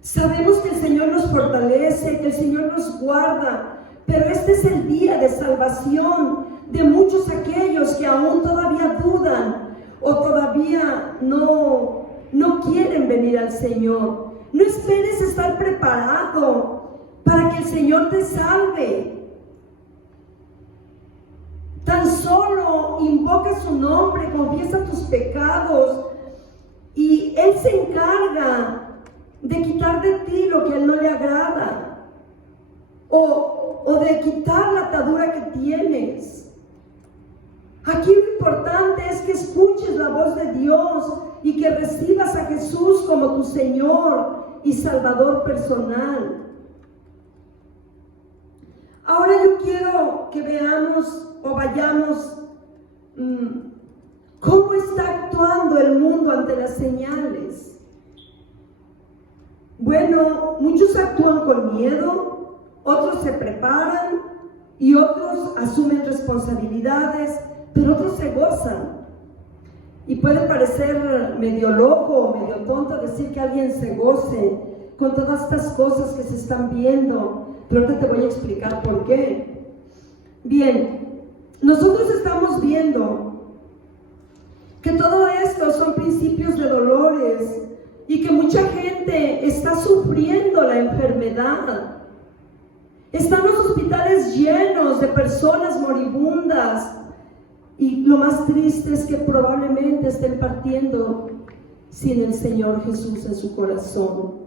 Sabemos que el Señor nos fortalece, que el Señor nos guarda, pero este es el día de salvación de muchos aquellos que aún todavía dudan o todavía no quieren venir al Señor. No esperes estar preparado para que el Señor te salve. Tan solo invoca su nombre, confiesa tus pecados y Él se encarga de quitar de ti lo que a Él no le agrada o de quitar la atadura que tienes. Aquí lo importante es que escuches la voz de Dios y que recibas a Jesús como tu Señor y Salvador personal. Ahora yo quiero que veamos o vayamos cómo está actuando el mundo ante las señales. Bueno, muchos actúan con miedo, otros se preparan y otros asumen responsabilidades, pero otros se gozan. Y puede parecer medio loco o medio tonto decir que alguien se goce con todas estas cosas que se están viendo, pero ahorita te voy a explicar por qué. Bien, nosotros estamos viendo que todo esto son principios de dolores y que mucha gente está sufriendo la enfermedad. Están los hospitales llenos de personas moribundas y lo más triste es que probablemente estén partiendo sin el Señor Jesús en su corazón.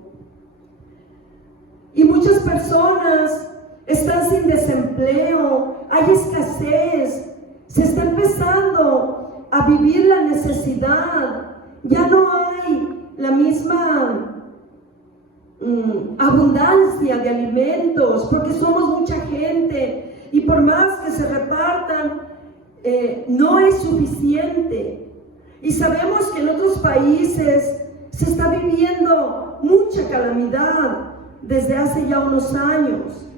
Y muchas personas están sin desempleo, hay escasez, se está empezando a vivir la necesidad, ya no hay la misma abundancia de alimentos, porque somos mucha gente y por más que se repartan, no es suficiente. Y sabemos que en otros países se está viviendo mucha calamidad desde hace ya unos años.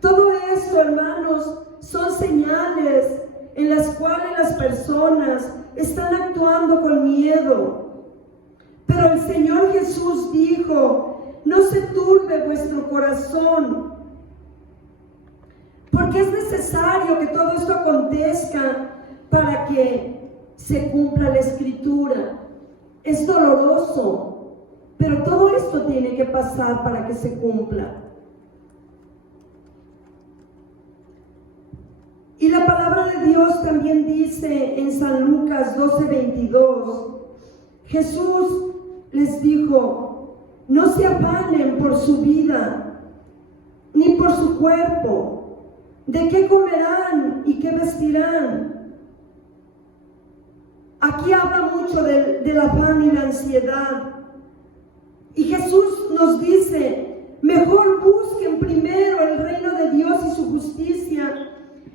Todo esto, hermanos, son señales en las cuales las personas están actuando con miedo. Pero el Señor Jesús dijo: no se turbe vuestro corazón, porque es necesario que todo esto acontezca para que se cumpla la Escritura. Es doloroso, pero todo esto tiene que pasar para que se cumpla. Y la palabra de Dios también dice en San Lucas 12:22, Jesús les dijo: no se afanen por su vida, ni por su cuerpo, de qué comerán y qué vestirán. Aquí habla mucho del afán y la ansiedad. Y Jesús nos dice: mejor busquen primero el reino de Dios y su justicia,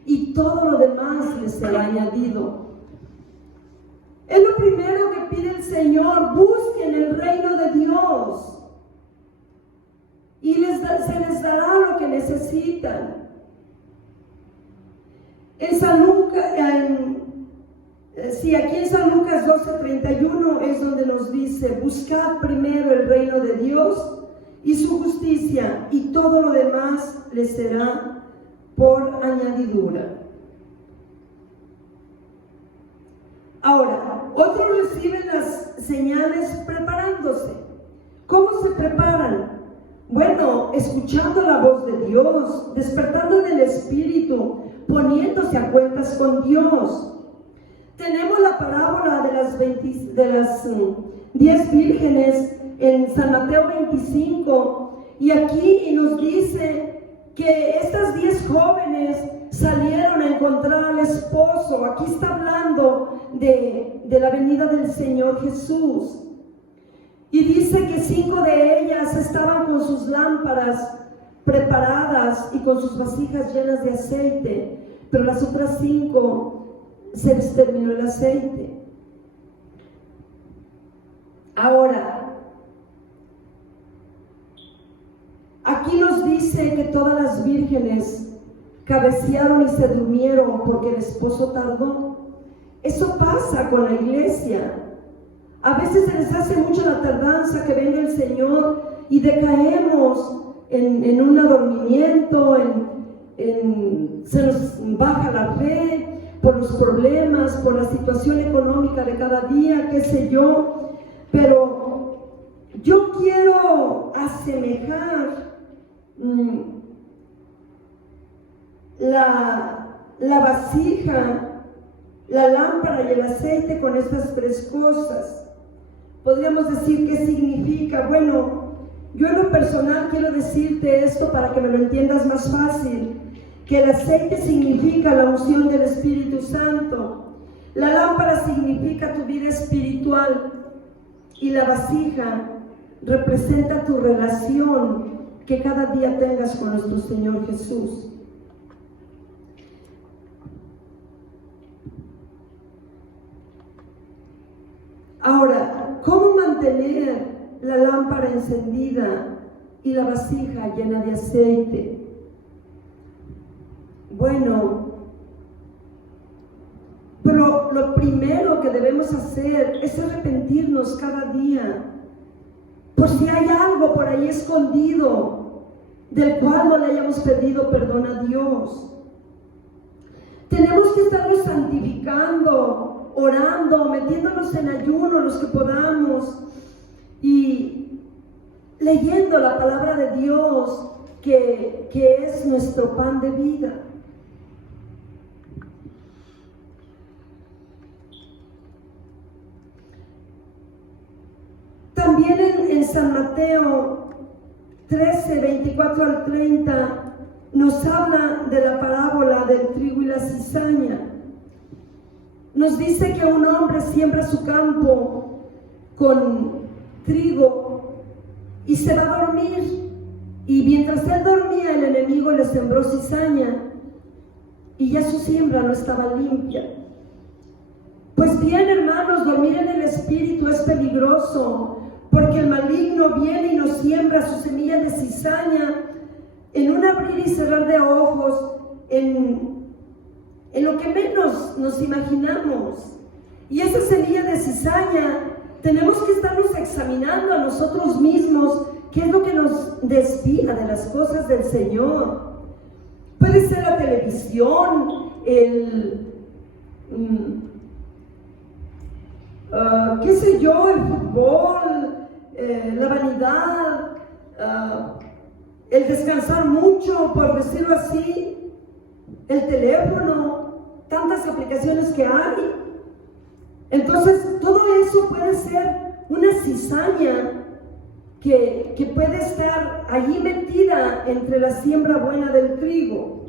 y todo lo demás les será añadido. Es lo primero que pide el Señor: busquen el reino de Dios y se les dará lo que necesitan. Aquí en San Lucas 12:31 es donde nos dice: buscad primero el reino de Dios y su justicia, y todo lo demás les será por añadidura. Ahora, otros reciben las señales preparándose. ¿Cómo se preparan? Bueno, escuchando la voz de Dios, despertando en el Espíritu, poniéndose a cuentas con Dios. Tenemos la parábola de las 10 vírgenes en San Mateo 25, y aquí nos dice que estas 10 jóvenes salieron a encontrar al esposo. Aquí está hablando de la venida del Señor Jesús. Y dice que 5 de ellas estaban con sus lámparas preparadas y con sus vasijas llenas de aceite, pero las otras 5 se les terminó el aceite. Ahora, aquí nos dice que todas las vírgenes cabecearon y se durmieron porque el esposo tardó. Eso pasa con la iglesia. A veces se les hace mucho la tardanza que venga el Señor y decaemos en un adormimiento, se nos baja la fe por los problemas, por la situación económica de cada día, qué sé yo. Pero yo quiero asemejar la vasija, la lámpara y el aceite con estas 3 cosas. Podríamos decir qué significa. Bueno, yo en lo personal quiero decirte esto para que me lo entiendas más fácil, que el aceite significa la unción del Espíritu Santo, la lámpara significa tu vida espiritual y la vasija representa tu relación que cada día tengas con nuestro Señor Jesús. Ahora, ¿cómo mantener la lámpara encendida y la vasija llena de aceite? Bueno, pero lo primero que debemos hacer es arrepentirnos cada día, por si hay algo por ahí escondido del cual no le hayamos pedido perdón a Dios. Tenemos que estarnos santificando, orando, metiéndonos en ayuno los que podamos y leyendo la palabra de Dios que es nuestro pan de vida. También en San Mateo 13, 24 al 30 nos habla de la parábola del trigo y la cizaña. Nos dice que un hombre siembra su campo con trigo y se va a dormir, y mientras él dormía el enemigo le sembró cizaña y ya su siembra no estaba limpia. Pues bien, hermanos, dormir en el Espíritu es peligroso, porque el maligno viene y nos siembra su semilla de cizaña en un abrir y cerrar de ojos, en lo que menos nos imaginamos. Y esa semilla de cizaña tenemos que estarnos examinando a nosotros mismos qué es lo que nos desvía de las cosas del Señor. Puede ser la televisión, qué sé yo, el fútbol, la vanidad, el descansar mucho, por decirlo así, el teléfono, tantas aplicaciones que hay. Entonces, todo eso puede ser una cizaña que puede estar allí metida entre la siembra buena del trigo.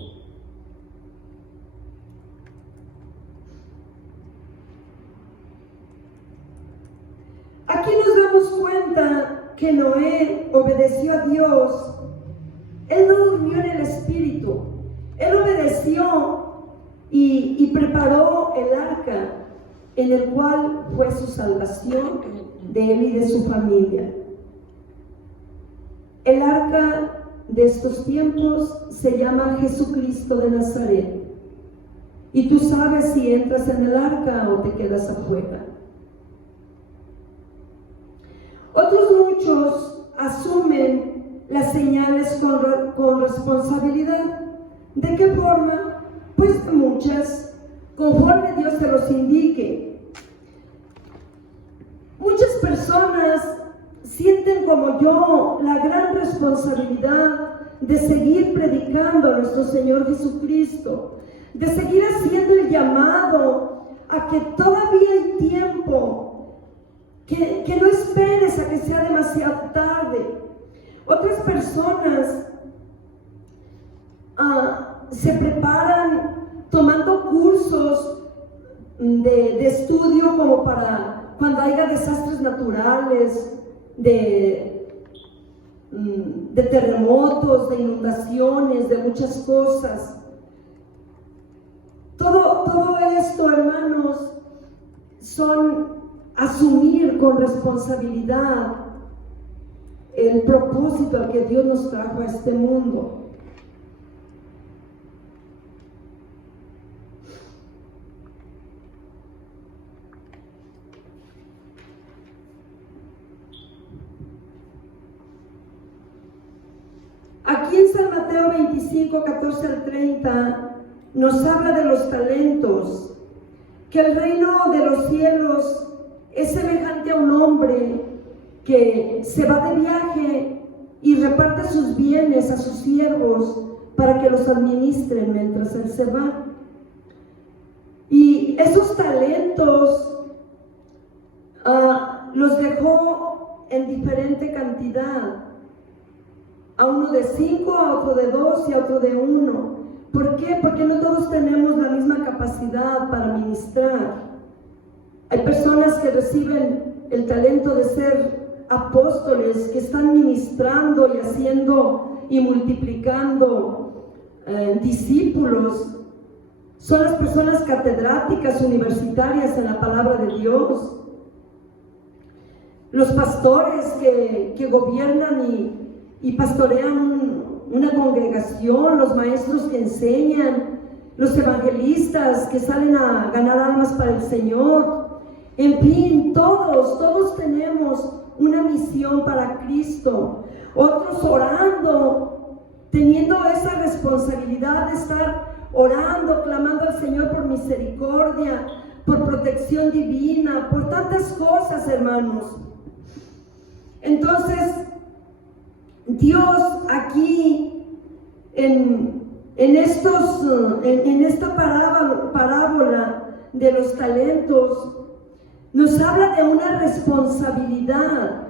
Aquí nos damos cuenta que Noé obedeció a Dios. Él no durmió en el Espíritu. Él obedeció y preparó el arca, en el cual fue su salvación de él y de su familia. El arca de estos tiempos se llama Jesucristo de Nazaret. Y tú sabes si entras en el arca o te quedas afuera. Otros muchos asumen las señales con responsabilidad. ¿De qué forma? Pues de muchas, conforme Dios te los indique. Muchas personas sienten como yo la gran responsabilidad de seguir predicando a nuestro Señor Jesucristo, de seguir haciendo el llamado a que todavía hay tiempo, que no esperes a que sea demasiado tarde. Otras personas se preparan tomando cursos de estudio como para cuando haya desastres naturales, de terremotos, de inundaciones, de muchas cosas. Todo esto, hermanos, son asumir con responsabilidad el propósito al que Dios nos trajo a este mundo. Aquí en San Mateo 25, 14 al 30 nos habla de los talentos, que el reino de los cielos es semejante a un hombre que se va de viaje y reparte sus bienes a sus siervos para que los administren mientras él se va. Y esos talentos los dejó en diferente cantidad. A uno de 5, a otro de 2 y a otro de 1. ¿Por qué? Porque no todos tenemos la misma capacidad para ministrar. Hay personas que reciben el talento de ser apóstoles, que están ministrando y haciendo y multiplicando discípulos. Son las personas catedráticas, universitarias en la palabra de Dios. Los pastores que gobiernan y pastorean una congregación, los maestros que enseñan, los evangelistas que salen a ganar almas para el Señor. En fin, todos tenemos una misión para Cristo. Otros orando, teniendo esa responsabilidad de estar orando, clamando al Señor por misericordia, por protección divina, por tantas cosas, hermanos. Entonces, Dios aquí en esta parábola de los talentos nos habla de una responsabilidad,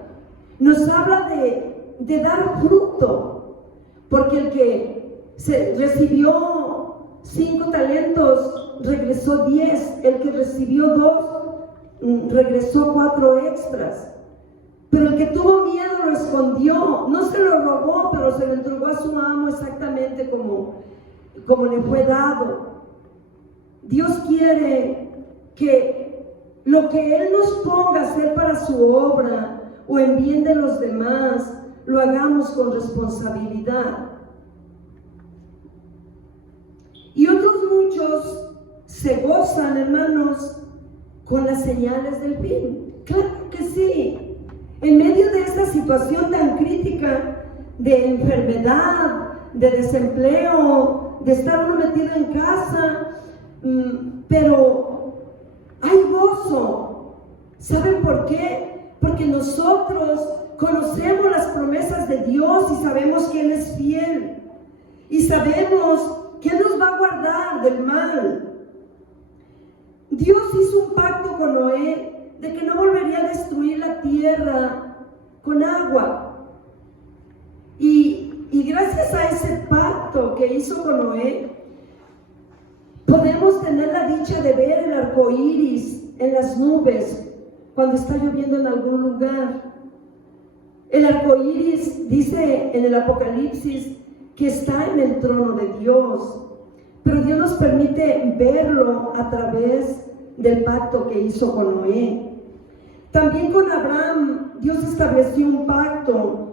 nos habla de dar fruto, porque el que recibió 5 talentos regresó 10, el que recibió 2 regresó 4 extras. Pero el que tuvo miedo lo escondió, no se lo robó, pero se lo entregó a su amo exactamente como le fue dado. Dios quiere que lo que Él nos ponga a hacer para su obra o en bien de los demás, lo hagamos con responsabilidad. Y otros muchos se gozan, hermanos, con las señales del fin. Claro que sí. En medio de esta situación tan crítica de enfermedad, de desempleo, de estar uno metido en casa, pero hay gozo. ¿Saben por qué? Porque nosotros conocemos las promesas de Dios y sabemos que Él es fiel. Y sabemos que Él nos va a guardar del mal. Dios hizo un pacto con Noé de que no volvería a destruir la tierra con agua. Y gracias a ese pacto que hizo con Noé, podemos tener la dicha de ver el arco iris en las nubes cuando está lloviendo en algún lugar. El arco iris dice en el Apocalipsis que está en el trono de Dios, pero Dios nos permite verlo a través del pacto que hizo con Noé. También con Abraham, Dios estableció un pacto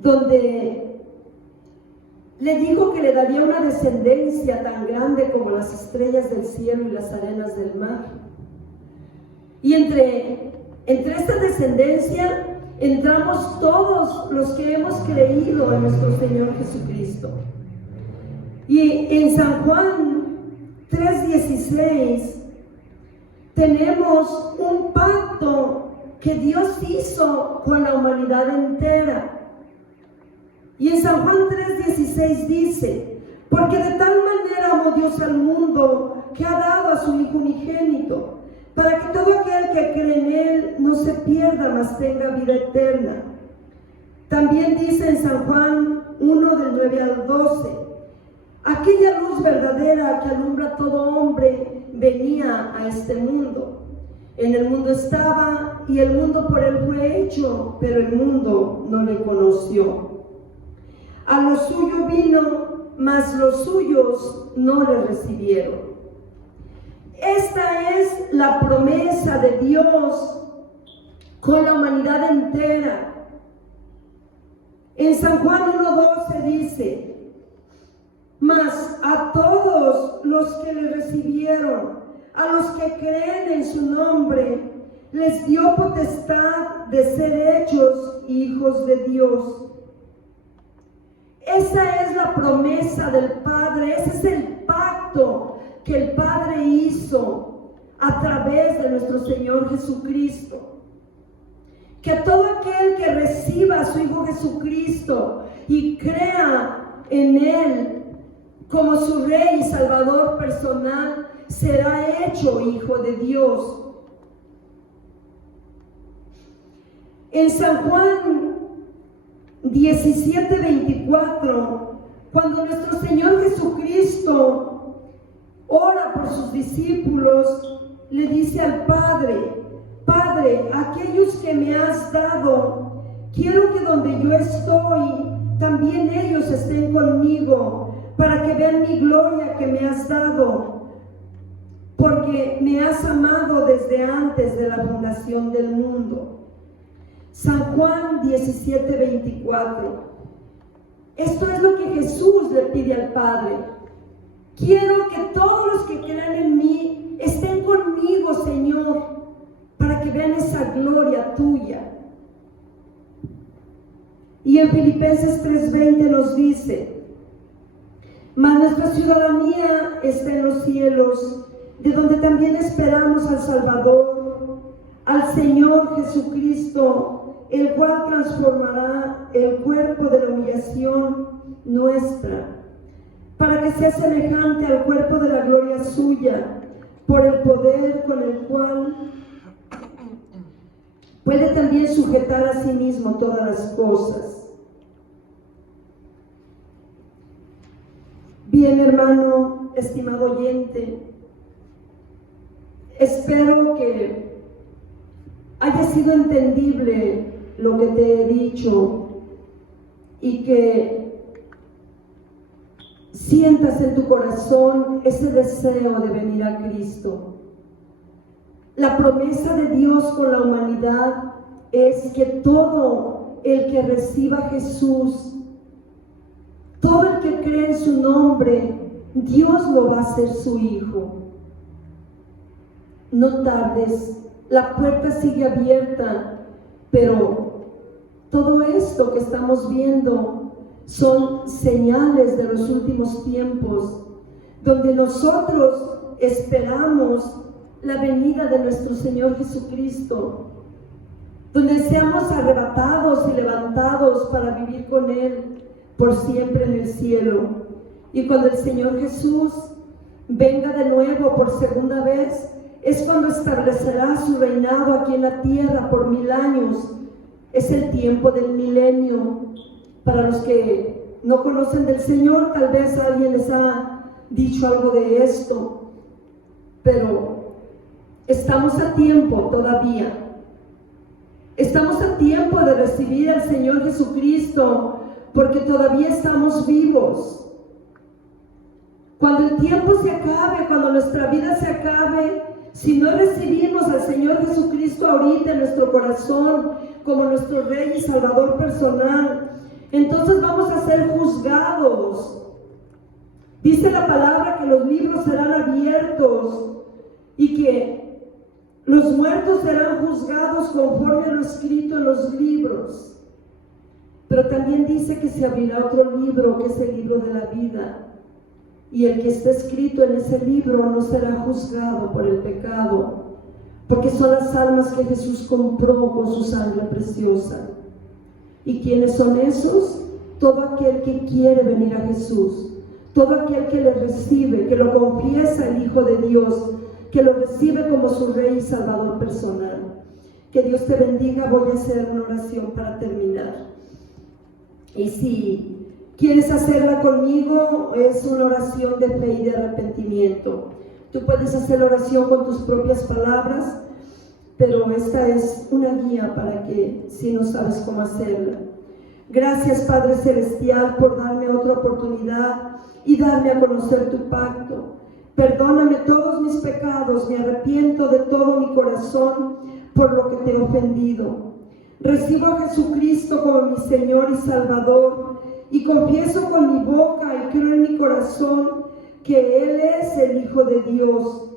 donde le dijo que le daría una descendencia tan grande como las estrellas del cielo y las arenas del mar. Y entre esta descendencia entramos todos los que hemos creído en nuestro Señor Jesucristo. Y en San Juan 3:16 tenemos un pacto que Dios hizo con la humanidad entera. Y en San Juan 3:16 dice: porque de tal manera amó Dios al mundo que ha dado a su Hijo unigénito, para que todo aquel que cree en Él no se pierda, mas tenga vida eterna. También dice en San Juan 1, del 9 al 12: aquella luz verdadera que alumbra a todo hombre venía a este mundo. En el mundo estaba, y el mundo por él fue hecho, pero el mundo no le conoció. A lo suyo vino, mas los suyos no le recibieron. Esta es la promesa de Dios con la humanidad entera. En San Juan 1:12 dice: mas a todos los que le recibieron, a los que creen en su nombre, les dio potestad de ser hechos hijos de Dios. Esa es la promesa del Padre, ese es el pacto que el Padre hizo a través de nuestro Señor Jesucristo. Que todo aquel que reciba a su Hijo Jesucristo y crea en Él como su Rey y Salvador personal, será hecho hijo de Dios. En San Juan 17:24, cuando nuestro Señor Jesucristo ora por sus discípulos, le dice al Padre: Padre, aquellos que me has dado, quiero que donde yo estoy, también ellos estén conmigo, para que vean mi gloria que me has dado, porque me has amado desde antes de la fundación del mundo. San Juan 17:24. Esto es lo que Jesús le pide al Padre. Quiero que todos los que crean en mí estén conmigo, Señor, para que vean esa gloria tuya. Y en Filipenses 3:20 nos dice: mas nuestra ciudadanía está en los cielos, de donde también esperamos al Salvador, al Señor Jesucristo, el cual transformará el cuerpo de la humillación nuestra, para que sea semejante al cuerpo de la gloria suya, por el poder con el cual puede también sujetar a sí mismo todas las cosas. Bien, hermano, estimado oyente, espero que haya sido entendible lo que te he dicho y que sientas en tu corazón ese deseo de venir a Cristo. La promesa de Dios con la humanidad es que todo el que reciba a Jesús, todo el que cree en su nombre, Dios lo va a hacer su hijo. No tardes, la puerta sigue abierta, pero todo esto que estamos viendo son señales de los últimos tiempos, donde nosotros esperamos la venida de nuestro Señor Jesucristo, donde seamos arrebatados y levantados para vivir con Él por siempre en el cielo. Y cuando el Señor Jesús venga de nuevo por segunda vez, es cuando establecerá su reinado aquí en la tierra por 1000 años. Es el tiempo del milenio. Para los que no conocen del Señor, tal vez alguien les ha dicho algo de esto, pero estamos a tiempo todavía. Estamos a tiempo de recibir al Señor Jesucristo, porque todavía estamos vivos. Cuando el tiempo se acabe, cuando nuestra vida se acabe, si no recibimos al Señor Jesucristo ahorita en nuestro corazón como nuestro Rey y Salvador personal, entonces vamos a ser juzgados. Dice la palabra que los libros serán abiertos y que los muertos serán juzgados conforme a lo escrito en los libros. Pero también dice que se abrirá otro libro, que es el libro de la vida. y el que está escrito en ese libro no será juzgado por el pecado, porque son las almas que Jesús compró con su sangre preciosa. ¿Y quiénes son esos? Todo aquel que quiere venir a Jesús, todo aquel que le recibe, que lo confiesa el Hijo de Dios, que lo recibe como su Rey y Salvador personal. Que Dios te bendiga. Voy a hacer una oración para terminar. Y si quieres hacerla conmigo, es una oración de fe y de arrepentimiento. Tú puedes hacer la oración con tus propias palabras, pero esta es una guía para que, si no sabes cómo hacerla. Gracias, Padre Celestial, por darme otra oportunidad y darme a conocer tu pacto. Perdóname todos mis pecados, me arrepiento de todo mi corazón por lo que te he ofendido. Recibo a Jesucristo como mi Señor y Salvador y confieso con mi boca y creo en mi corazón que Él es el Hijo de Dios,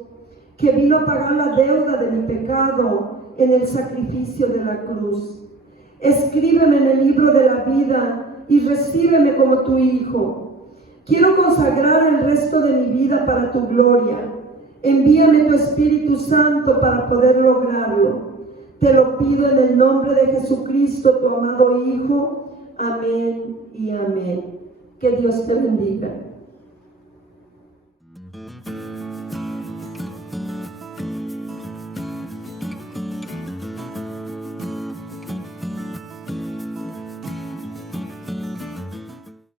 que vino a pagar la deuda de mi pecado en el sacrificio de la cruz. Escríbeme en el libro de la vida y recíbeme como tu Hijo. Quiero consagrar el resto de mi vida para tu gloria. Envíame tu Espíritu Santo para poder lograrlo. Te lo pido en el nombre de Jesucristo, tu amado Hijo. Amén y amén. Que Dios te bendiga.